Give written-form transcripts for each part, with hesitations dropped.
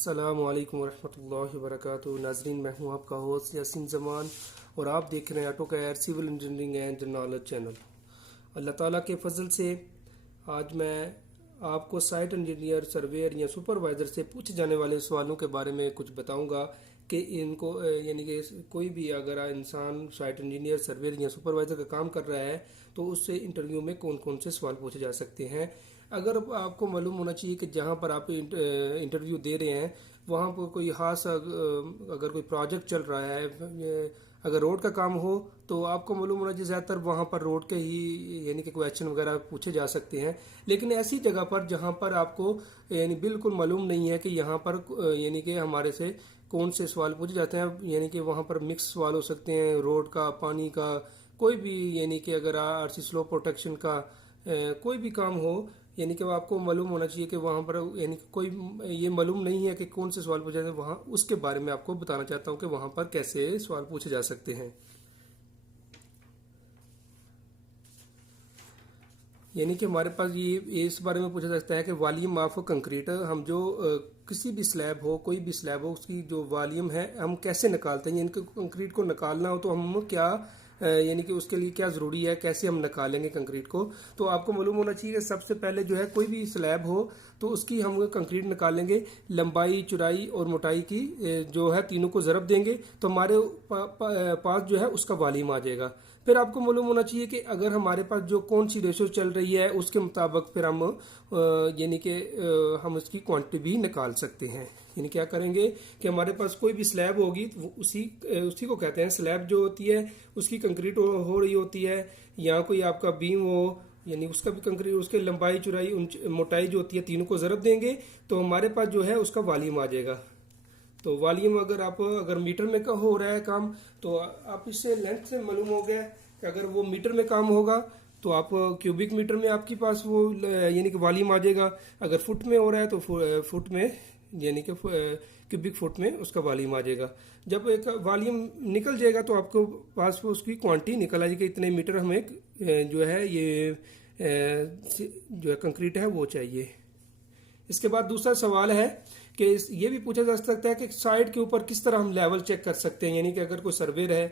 अस्सलामुअलैकुम वरहमतुल्लाहि वबरकातुहू। नाजरीन, मैं हूं आपका होस्ट यासीन जमान और आप देख रहे हैं AutoCAD civil engineering and knowledge channel. अल्लाह ताला के फजल से आज मैं आपको साइट इंजीनियर, सर्वेयर या सुपरवाइज़र से पूछे जाने वाले सवालों के बारे में कुछ बताऊंगा कि इनको यानी कि कोई भी अगर इंसान साइट इंजीनियर, सर्वेयर या सुपरवाइज़र का काम कर रहा है तो उससे इंटरव्यू में कौन कौन से सवाल पूछे जा सकते हैं। अगर आपको मालूम होना चाहिए कि जहाँ पर आप इंटरव्यू दे रहे हैं वहाँ पर कोई खास अगर कोई प्रोजेक्ट चल रहा है, अगर रोड का काम हो तो आपको मालूम होना चाहिए ज़्यादातर वहाँ पर रोड के ही यानी कि क्वेश्चन वगैरह पूछे जा सकते हैं। लेकिन ऐसी जगह पर जहाँ पर आपको यानी बिल्कुल मालूम नहीं है कि यहाँ पर यानी कि हमारे से कौन से सवाल पूछे जाते हैं, यानी कि वहाँ पर मिक्स सवाल हो सकते हैं, रोड का, पानी का, कोई भी, यानी कि अगर आरसी स्लो प्रोटेक्शन का कोई भी काम हो, यानी कि आपको मालूम होना चाहिए कि वहाँ पर यानी कि कोई ये मालूम नहीं है कि कौन से सवाल पूछे जाते हैं वहाँ, उसके बारे में आपको बताना चाहता हूँ कि वहाँ पर कैसे सवाल पूछे जा सकते हैं। यानी कि हमारे पास ये इस बारे में पूछा जा सकता है कि वॉल्यूम ऑफ कंक्रीट, हम जो किसी भी स्लैब हो, कोई भी स्लैब हो, उसकी जो वॉल्यूम है हम कैसे निकालते हैं। यानी कि कंक्रीट को निकालना हो तो हम क्या यानी कि उसके लिए क्या ज़रूरी है, कैसे हम निकालेंगे कंक्रीट को। तो आपको मालूम होना चाहिए कि सबसे पहले जो है कोई भी स्लैब हो तो उसकी हम कंक्रीट निकालेंगे, लंबाई, चौड़ाई और मोटाई की जो है तीनों को ज़रब देंगे तो हमारे पास जो है उसका वॉल्यूम आ जाएगा। फिर आपको मालूम होना चाहिए कि अगर हमारे पास जो कौन सी रेशो चल रही है उसके मुताबिक फिर हम यानी कि हम उसकी क्वांटिटी भी निकाल सकते हैं। यानी क्या करेंगे कि हमारे पास कोई भी स्लैब होगी तो उसी को कहते हैं स्लैब जो होती है उसकी कंक्रीट हो रही होती है, या कोई आपका बीम हो यानी उसका भी कंक्रीट, उसके लंबाई, चौड़ाई, मोटाई जो होती है तीनों को ज़रब देंगे तो हमारे पास जो है उसका वॉल्यूम आ जाएगा। तो वॉल्यूम अगर मीटर में का हो रहा है काम तो आप इससे लेंथ से मालूम हो गया कि अगर वो मीटर में काम होगा तो आप क्यूबिक मीटर में आपके पास वो यानी कि वॉल्यूम आ जाएगा। अगर फुट में हो रहा है तो फुट में यानी कि क्यूबिक फुट में उसका वॉल्यूम आ जाएगा। जब एक वॉल्यूम निकल जाएगा तो आपको पास वो उसकी क्वांटिटी निकल आएगी कि इतने मीटर हमें जो है ये जो है कंक्रीट है वो चाहिए। इसके बाद दूसरा सवाल है कि ये भी पूछा जा सकता है कि साइट के ऊपर किस तरह हम लेवल चेक कर सकते हैं। यानी कि अगर कोई सर्वेयर है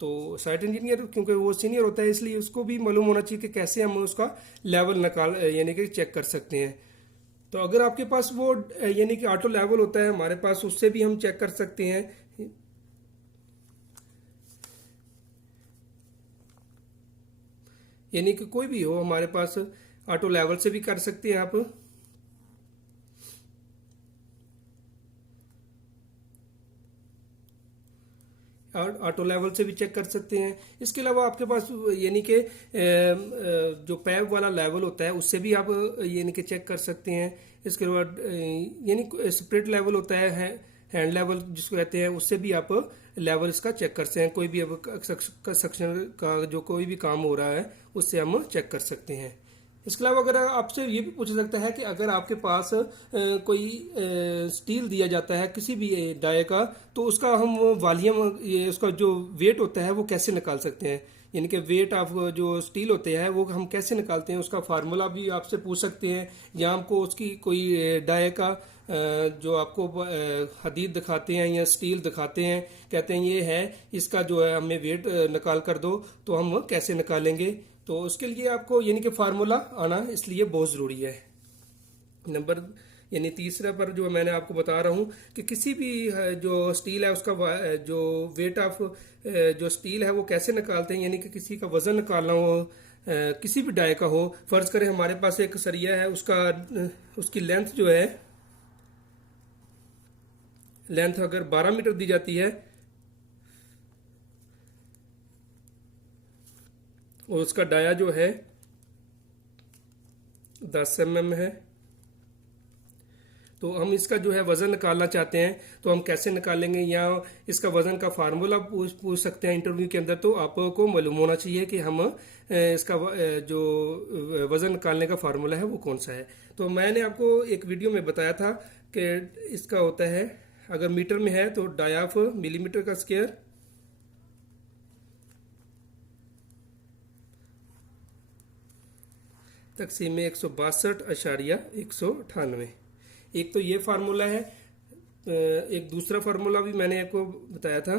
तो साइट इंजीनियर क्योंकि वो सीनियर होता है इसलिए उसको भी मालूम होना चाहिए कि कैसे हम उसका लेवल निकाल यानी कि चेक कर सकते हैं। तो अगर आपके पास वो यानी कि ऑटो लेवल होता है हमारे पास, उससे भी हम चेक कर सकते हैं। यानी कि कोई भी हो हमारे पास ऑटो लेवल से भी कर सकते हैं आप। और ऑटो लेवल से भी चेक कर सकते हैं। इसके अलावा आपके पास यानी कि जो पैप वाला लेवल होता है उससे भी आप यानी कि चेक कर सकते हैं। इसके बाद यानी स्प्रिट लेवल होता है, हैंड लेवल जिसको कहते हैं, उससे भी आप लेवल इसका चेक कर सकते हैं। कोई भी अब कंस्ट्रक्शन का जो कोई भी काम हो रहा है उससे हम चेक कर सकते हैं। इसके अलावा अगर आपसे ये भी पूछा सकता है कि अगर आपके पास कोई स्टील दिया जाता है किसी भी डाई का तो उसका हम वॉल्यूम, ये उसका जो वेट होता है वो कैसे निकाल सकते हैं। यानी कि वेट ऑफ जो स्टील होते हैं वो हम कैसे निकालते हैं, उसका फार्मूला भी आपसे पूछ सकते हैं। या हमको उसकी कोई डाई का जो आपको हदीद दिखाते हैं या स्टील दिखाते हैं, कहते हैं ये है, इसका जो है हमें वेट निकाल कर दो, तो हम कैसे निकालेंगे। तो उसके लिए आपको यानी कि फार्मूला आना इसलिए बहुत ज़रूरी है। नंबर यानी तीसरा पर जो मैंने आपको बता रहा हूँ कि किसी भी जो स्टील है उसका जो वेट ऑफ जो स्टील है वो कैसे निकालते हैं। यानी कि किसी का वज़न निकालना हो, किसी भी डाई का हो, फ़र्ज़ करें हमारे पास एक सरिया है, उसकी लेंथ जो है, लेंथ अगर 12 मीटर दी जाती है और उसका डाया जो है 10 mm है, तो हम इसका जो है वज़न निकालना चाहते हैं तो हम कैसे निकालेंगे। या इसका वज़न का फार्मूला पूछ सकते हैं इंटरव्यू के अंदर। तो आपको मालूम होना चाहिए कि हम इसका जो वज़न निकालने का फार्मूला है वो कौन सा है। तो मैंने आपको एक वीडियो में बताया था कि इसका होता है, अगर मीटर में है तो डाई ऑफ मिलीमीटर का स्क्वायर तकसीम 162.198। एक तो ये फार्मूला है। एक दूसरा फार्मूला भी मैंने आपको बताया था,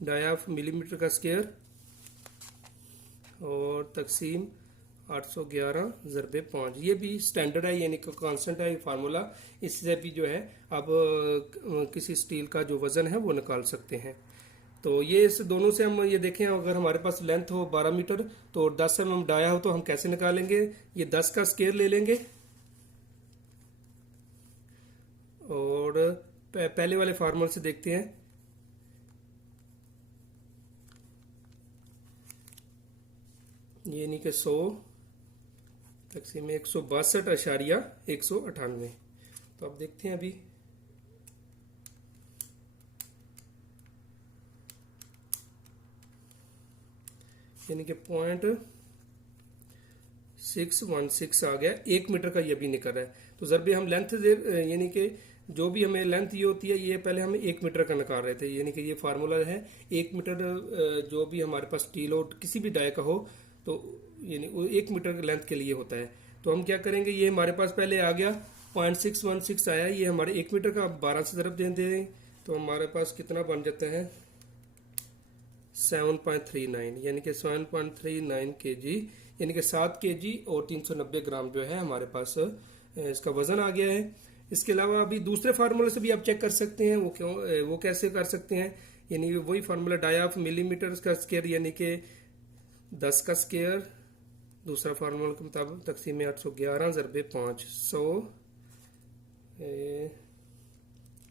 डाया मिलीमीटर का स्क्वायर और तकसीम 811 ज़रबे 5। ये भी स्टैंडर्ड है, यानी कि कांस्टेंट है ये फार्मूला। इससे भी जो है आप किसी स्टील का जो वज़न है वो निकाल सकते हैं। तो ये इस दोनों से हम ये देखें, अगर हमारे पास लेंथ हो 12 मीटर तो 10 mm डाया हो तो हम कैसे निकालेंगे। ये 10 का स्क्वायर ले लेंगे और पहले वाले फार्मूले से देखते हैं। ये नहीं कि 100 तकसीम 162.198। तो अब देखते हैं अभी यानी कि 0.616 आ गया। 1 मीटर का ये भी निकल रहा है। तो ज़रबे हम लेंथ यानी कि जो भी हमें लेंथ ये होती है, ये पहले हम 1 मीटर का निकाल रहे थे, यानी कि ये फार्मूला है 1 मीटर। जो भी हमारे पास स्टील हो किसी भी डाय का हो तो यानी वो 1 मीटर लेंथ के लिए होता है। तो हम क्या करेंगे, ये हमारे पास पहले आ गया 0.616 आया, ये हमारे 1 मीटर का 12 से ज़रब दे दें तो हमारे पास कितना बन जाता है 7.39, यानी कि 7.39 kg, यानी कि 7 kg और 390 ग्राम जो है हमारे पास इसका वजन आ गया है। इसके अलावा अभी दूसरे फार्मूले से भी आप चेक कर सकते हैं। वो कैसे कर सकते हैं, यानी वही फार्मूला डाया ऑफ मिलीमीटर का स्क्वायर यानी कि 10 का स्क्वायर, दूसरा फार्मूला के मुताबिक तकसीम 811 ज़रबे 5, 100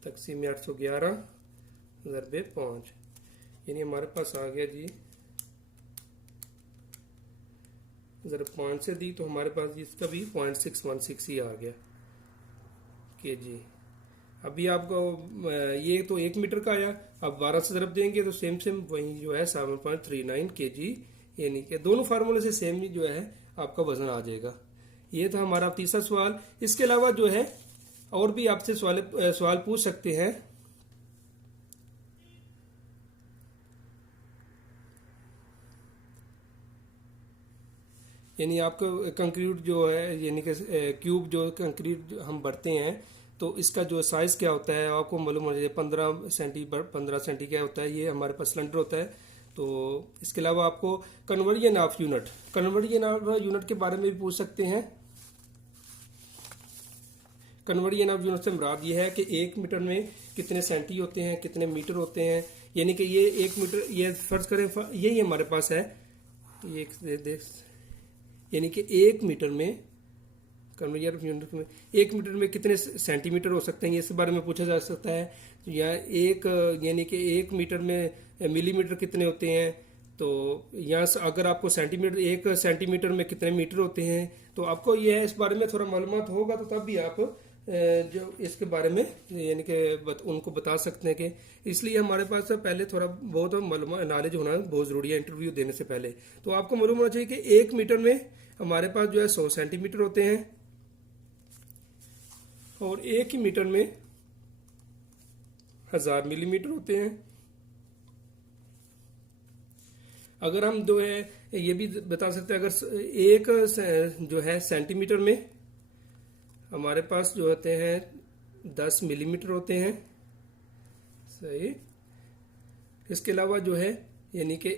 तकसीम 811 ज़रबे 5, यानी हमारे पास आ गया जी ज़रब 5 से दी तो हमारे पास इसका भी 0.616 ही आ गया के जी। अभी आपको ये तो 1 मीटर का आया, अब 12 से ज़रब देंगे तो सेम वही जो है 7.39 kg, यानी कि दोनों फार्मूले से सेम ही जो है आपका वजन आ जाएगा। ये था हमारा तीसरा सवाल। इसके अलावा जो है और भी आपसे सवाल पूछ सकते हैं। यानी आपका कंक्रीट जो है, यानी कि क्यूब जो कंक्रीट हम भरते हैं तो इसका जो साइज़ क्या होता है आपको मालूम हो जाए। 15 सेंटी 15 सेंटी क्या होता है, ये हमारे पास सिलेंडर होता है। तो इसके अलावा आपको कन्वर्जन ऑफ यूनिट के बारे में भी पूछ सकते हैं। कन्वर्जन ऑफ यूनिट से मुराद ये है कि 1 मीटर में कितने सेंटी होते हैं, कितने मीटर होते हैं। यानी कि ये 1 मीटर, ये फर्ज करें यही हमारे पास है, यानी कि 1 मीटर में कन्वर्जन ऑफ यूनिट में 1 मीटर में कितने सेंटीमीटर हो सकते हैं, इसके बारे में पूछा जा सकता है। या यानी कि 1 मीटर में मिलीमीटर कितने होते हैं। तो यहाँ से अगर आपको सेंटीमीटर, 1 सेंटीमीटर में कितने मीटर होते हैं, तो आपको यह है इस बारे में थोड़ा मालूमात होगा तो तब भी आप जो इसके बारे में यानी कि उनको बता सकते हैं कि इसलिए हमारे पास पहले थोड़ा बहुत नॉलेज होना बहुत ज़रूरी है इंटरव्यू देने से पहले। तो आपको मालूम होना चाहिए कि 1 मीटर में हमारे पास जो है 100 सेंटीमीटर होते हैं और 1 ही मीटर में 1000 मिलीमीटर होते हैं। अगर हम जो है ये भी बता सकते हैं, अगर एक जो है सेंटीमीटर में हमारे पास जो होते हैं 10 मिलीमीटर होते हैं, सही। इसके अलावा जो है यानी कि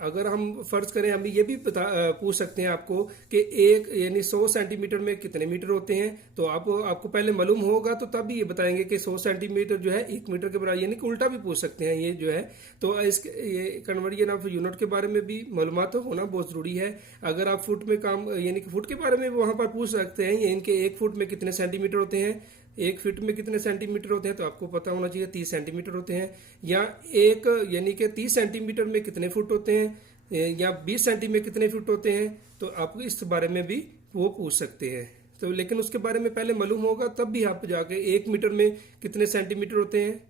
अगर हम फर्ज करें, हम ये भी पूछ सकते हैं आपको कि एक यानी 100 सेंटीमीटर में कितने मीटर होते हैं। तो आपको पहले मालूम होगा तो तब भी ये बताएंगे कि 100 सेंटीमीटर जो है 1 मीटर के बराबर, यानी कि उल्टा भी पूछ सकते हैं ये जो है। तो ये कन्वर्जन ऑफ यूनिट के बारे में भी मालूमात होना बहुत ज़रूरी है। अगर आप फुट में काम यानी कि फुट के बारे में वहाँ पर पूछ सकते हैं, इनके 1 फुट में कितने सेंटीमीटर होते हैं, 1 फीट में कितने सेंटीमीटर होते हैं, तो आपको पता होना चाहिए 30 सेंटीमीटर होते हैं। या एक यानी कि 30 सेंटीमीटर में कितने फुट होते हैं, या 20 सेंटीमीटर में कितने फुट होते हैं, तो आप इस बारे में भी वो पूछ सकते हैं। तो लेकिन उसके बारे में पहले मालूम होगा तब भी आप जाके 1 मीटर में कितने सेंटीमीटर होते हैं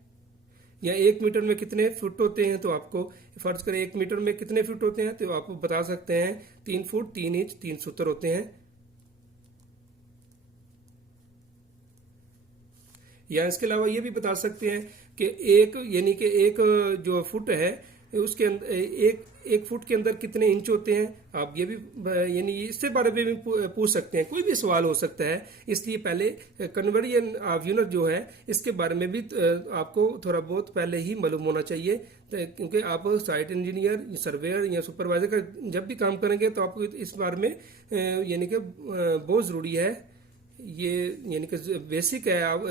या 1 मीटर में कितने फुट होते हैं, तो आपको फर्ज करें 1 मीटर में कितने फुट होते हैं, तो आप बता सकते हैं 3 फुट 3 इंच 3 सूत्र होते हैं। या इसके अलावा ये भी बता सकते हैं कि एक यानी कि एक जो फुट है उसके अंदर एक फुट के अंदर कितने इंच होते हैं, आप ये भी यानी इससे बारे में भी पूछ सकते हैं, कोई भी सवाल हो सकता है। इसलिए पहले कन्वर्जन ऑफ यूनिट जो है इसके बारे में भी आपको थोड़ा बहुत पहले ही मालूम होना चाहिए, क्योंकि आप साइट इंजीनियर, सर्वेयर या सुपरवाइजर का जब भी काम करेंगे तो आपको इस बारे में यानी कि बहुत ज़रूरी है। ये यानी कि बेसिक है, आप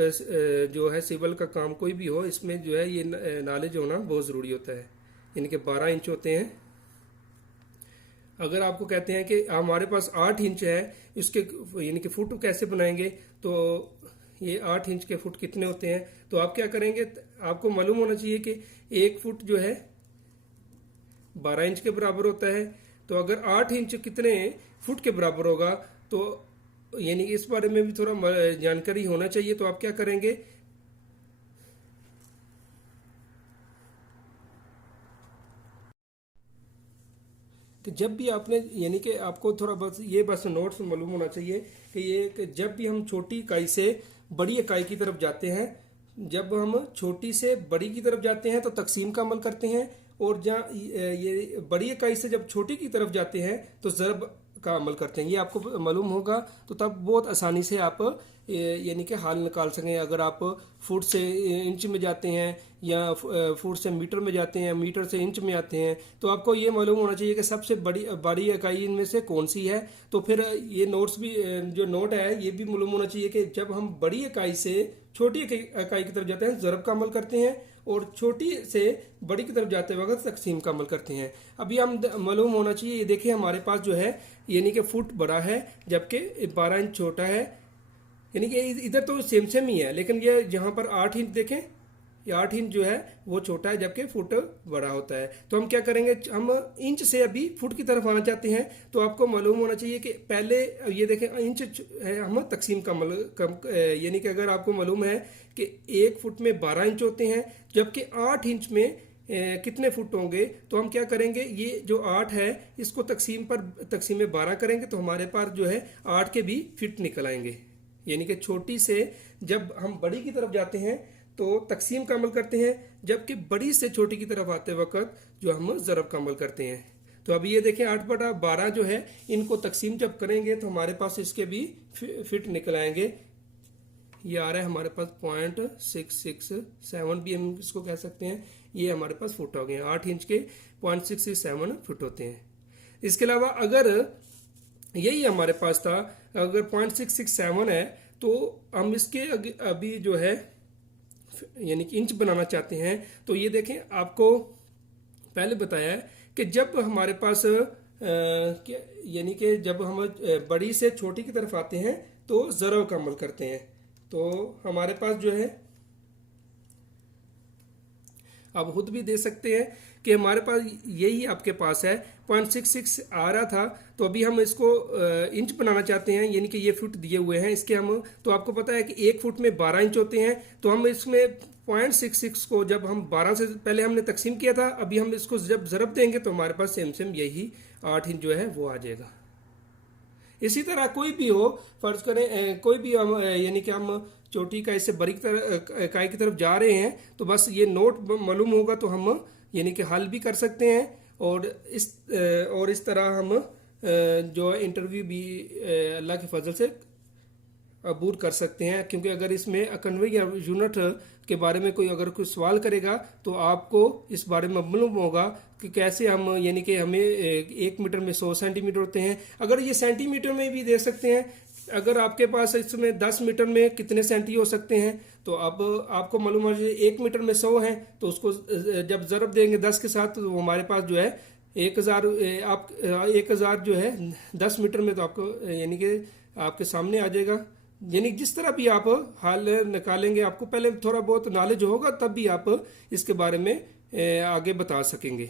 जो है सिविल का काम कोई भी हो, इसमें जो है ये नॉलेज होना बहुत ज़रूरी होता है। यानी कि 12 इंच होते हैं। अगर आपको कहते हैं कि हमारे पास 8 इंच है, इसके यानी कि फुट कैसे बनाएंगे, तो ये 8 इंच के फुट कितने होते हैं, तो आप क्या करेंगे, आपको मालूम होना चाहिए कि 1 फुट जो है 12 इंच के बराबर होता है। तो अगर 8 इंच कितने फुट के बराबर होगा, तो यानी कि इस बारे में भी थोड़ा जानकारी होना चाहिए। तो आप क्या करेंगे, कि जब भी आपने यानी कि आपको थोड़ा बस नोट्स मालूम होना चाहिए कि ये कि जब भी हम छोटी इकाई से बड़ी इकाई की तरफ जाते हैं, जब हम छोटी से बड़ी की तरफ जाते हैं तो तकसीम का अमल करते हैं, और जहाँ ये बड़ी इकाई से जब छोटी की तरफ जाते हैं तो ज़रब का अमल करते हैं। ये आपको मालूम होगा तो तब बहुत आसानी से आप यानी कि हाल निकाल सकें। अगर आप फुट से इंच में जाते हैं या फुट से मीटर में जाते हैं, मीटर से इंच में आते हैं, तो आपको ये मालूम होना चाहिए कि सबसे बड़ी इकाई इनमें से कौन सी है। तो फिर ये नोट्स भी जो नोट है ये भी मालूम होना चाहिए कि जब हम बड़ी इकाई से छोटी इकाई की तरफ जाते हैं ज़रब का अमल करते हैं, और छोटी से बड़ी की तरफ जाते वक्त तकसीम का अमल करते हैं। अभी हम मालूम होना चाहिए, ये देखिए हमारे पास जो है यानी कि फुट बड़ा है जबकि 12 इंच छोटा है, यानी कि इधर तो सेम सेम ही है, लेकिन ये जहाँ पर 8 इंच देखें, ये 8 इंच जो है वो छोटा है जबकि फुट बड़ा होता है। तो हम क्या करेंगे, हम इंच से अभी फुट की तरफ आना चाहते हैं, तो आपको मालूम होना चाहिए कि पहले ये देखें इंच है, हम तकसीम का यानी कि अगर आपको मालूम है कि 1 फुट में 12 इंच होते हैं जबकि 8 इंच में कितने फुट होंगे, तो हम क्या करेंगे, ये जो 8 है इसको तकसीम में 12 करेंगे तो हमारे पास जो है 8 के भी फिट निकल आएंगे। यानी कि छोटी से जब हम बड़ी की तरफ जाते हैं तो तकसीम का अमल करते हैं, जबकि बड़ी से छोटी की तरफ आते वक्त जो हम ज़रब का अमल करते हैं। तो अभी ये देखें 8/12 जो है, इनको तकसीम जब करेंगे तो हमारे पास इसके भी फिट निकल आएंगे। ये आ रहा है हमारे पास 0.667 भी हम इसको कह सकते हैं। ये हमारे पास फुट हो गए, 8 इंच के 0.667 फुट होते हैं। इसके अलावा अगर यही हमारे पास था, अगर 0.667 है तो हम इसके अभी जो है यानी कि इंच बनाना चाहते हैं। तो ये देखें, आपको पहले बताया है कि जब हमारे पास यानी कि जब हम बड़ी से छोटी की तरफ आते हैं तो ज़रब का अमल करते हैं। तो हमारे पास जो है, आप खुद भी दे सकते हैं कि हमारे पास यही आपके पास है 0.66 आ रहा था, तो अभी हम इसको इंच बनाना चाहते हैं, यानी कि ये फुट दिए हुए हैं इसके हम, तो आपको पता है कि 1 फुट में 12 इंच होते हैं, तो हम इसमें 0.66 को जब हम 12 से पहले हमने तकसीम किया था, अभी हम इसको जब ज़रब देंगे तो हमारे पास सेम यही 8 इंच जो है वो आ जाएगा। इसी तरह कोई भी हो, फर्ज करें कोई भी हम यानी कि हम छोटी इकाई से बड़ी इकाई की तरफ जा रहे हैं, तो बस ये नोट मालूम होगा तो हम यानी कि हल भी कर सकते हैं, और इस तरह हम जो इंटरव्यू भी अल्लाह के फजल से अबूर कर सकते हैं। क्योंकि अगर इसमें कन्वेयर यूनिट के बारे में कोई सवाल करेगा तो आपको इस बारे में मालूम होगा कि कैसे हम यानी कि हमें 1 मीटर में 100 सेंटीमीटर होते हैं। अगर ये सेंटीमीटर में भी दे सकते हैं, अगर आपके पास इसमें 10 मीटर में कितने सेंटी हो सकते हैं, तो अब आपको मालूम हो जाए 1 मीटर में 100 हैं, तो उसको जब ज़रब देंगे 10 के साथ तो हमारे पास जो है 1000 जो है 10 मीटर में, तो आपको यानी कि आपके सामने आ जाएगा। यानी जिस तरह भी आप हाल निकालेंगे, आपको पहले थोड़ा बहुत नॉलेज होगा तब भी आप इसके बारे में आगे बता सकेंगे।